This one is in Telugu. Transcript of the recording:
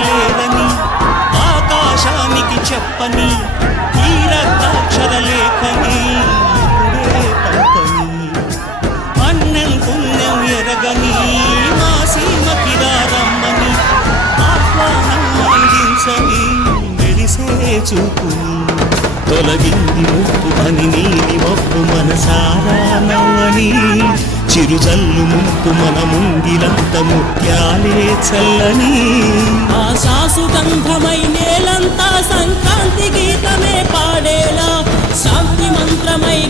లేదని ఆకాశానికి చెప్పని ఈ రక్తాక్షర లేఖని పంపని అన్నం పుణ్యం ఎరగని మా సీమకి రమ్మని ఆహ్వానం అందించని వెలిసే చూపుని తొలగింది ముప్పు అని నీలి మబ్బు మనసారా నవ్వని చిరుజల్లు ముంపు మన ముంగిలంత ముత్యాలే చల్లని ఆశాసు గంధమై నేలంతా సంక్రాంతి గీతమే పాడేలా శాంతి మంత్రమై